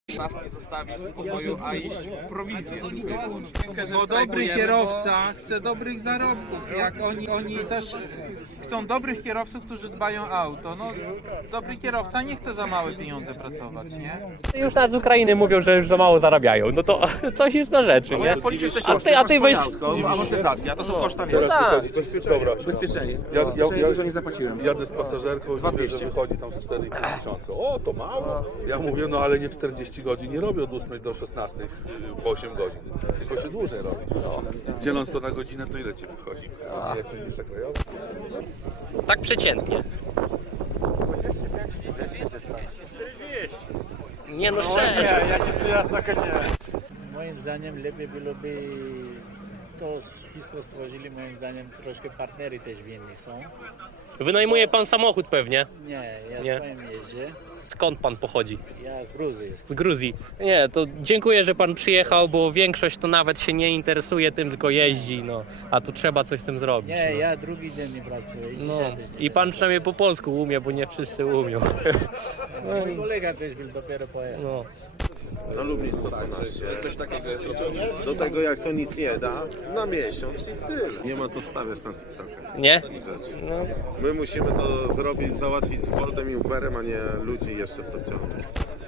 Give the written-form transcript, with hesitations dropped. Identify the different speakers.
Speaker 1: stawki zostawić w spokoju, a iść w prowizję.
Speaker 2: Bo dobry kierowca chce dobrych zarobków. Jak oni też chcą dobrych kierowców, którzy dbają o auto. No, dobry kierowca nie chce za małe pieniądze pracować, nie?
Speaker 3: Już nawet z Ukrainy mówią, że już za mało zarabiają. No to coś jest na rzeczy, nie? A ty weź...
Speaker 1: Amortyzacja, to są koszta,
Speaker 4: Teraz
Speaker 3: tak.
Speaker 4: wychodzi. Dobra.
Speaker 1: Ubezpieczenie.
Speaker 4: Ja
Speaker 1: Dużo nie zapłaciłem.
Speaker 4: jadę z pasażerką i mówię, że wychodzi tam z 4,5 tysiąca. O, to mało. Ja mówię, no ale nie 40 godzin, nie robię od 8 do 16 po 8 godzin. Tylko się dłużej robi. Dzieląc to na godzinę, to ile ci wychodzi? Jak ministra krajowa?
Speaker 3: Tak przeciętnie. Nie no, szczerze.
Speaker 5: Ja cię teraz tak nie.
Speaker 6: Moim zdaniem lepiej byłoby to wszystko stworzyli, moim zdaniem troszkę partnery też winni są.
Speaker 3: Wynajmuje pan samochód pewnie.
Speaker 6: Nie, ja
Speaker 3: Nie.
Speaker 6: swoim jeżdżę,
Speaker 3: Skąd pan pochodzi?
Speaker 6: ja z Gruzji jestem.
Speaker 3: Z Gruzji. Nie, to dziękuję, że pan przyjechał, bo większość to nawet się nie interesuje tym, tylko jeździ, no. A tu trzeba coś z tym zrobić.
Speaker 6: Nie,
Speaker 3: no.
Speaker 6: ja drugi dzień nie pracuję.
Speaker 3: No.
Speaker 6: Dzisiaj też nie
Speaker 3: I pan przynajmniej po polsku umie, bo nie wszyscy umią.
Speaker 6: Mój kolega też był dopiero pojechał.
Speaker 3: No.
Speaker 7: Na Lublin 112. Do tego jak to nic nie da, na miesiąc i tyle. Nie ma co wstawiać na TikToka.
Speaker 3: Nie?
Speaker 7: Rzeczy.
Speaker 3: No.
Speaker 7: My musimy to zrobić, załatwić z Boltem i Uberem, a nie ludzi jeszcze w to wciągnąć.